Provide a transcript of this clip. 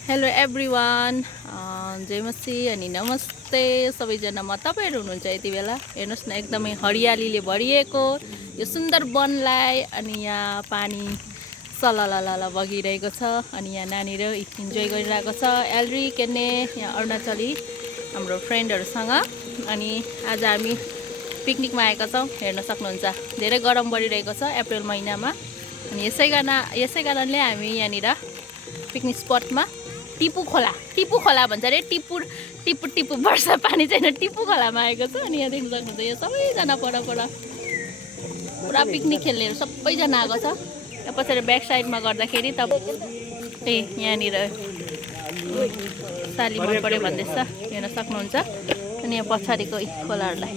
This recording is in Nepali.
हेलो एभ्रिवान, जय मसी अनि नमस्ते सबैजनामा। तपाईँहरू हुनुहुन्छ यति बेला हेर्नुहोस् न, एकदमै हरियालीले भरिएको यो सुन्दर वनलाई। अनि यहाँ पानी सललल बगिरहेको छ अनि यहाँ नानीहरू इन्जोय गरिरहेको छ। एल्री केन्ने यहाँ अरुणाचली हाम्रो फ्रेन्डहरूसँग। अनि आज हामी पिकनिकमा आएका छौँ, हेर्न सक्नुहुन्छ। धेरै गरम बढिरहेको छ अप्रिल महिनामा। अनि यसै कारणले हामी यहाँनिर पिकनिक स्पटमा टिपु खोला भन्छ अरे। टिपु टिपु टिपु वर्षा पानी चाहिँ टिपु खोलामा आएको छ। अनि यहाँ देख्न सक्नुहुन्छ, यो सबैजना पर पुरा पिकनिक खेल्नेहरू सबैजना आएको छ। यहाँ पछाडि ब्याक साइडमा गर्दाखेरि त यहाँनिर साली मन पऱ्यो भन्दैछ, हेर्न सक्नुहुन्छ। अनि यहाँ पछाडिको खोलाहरूलाई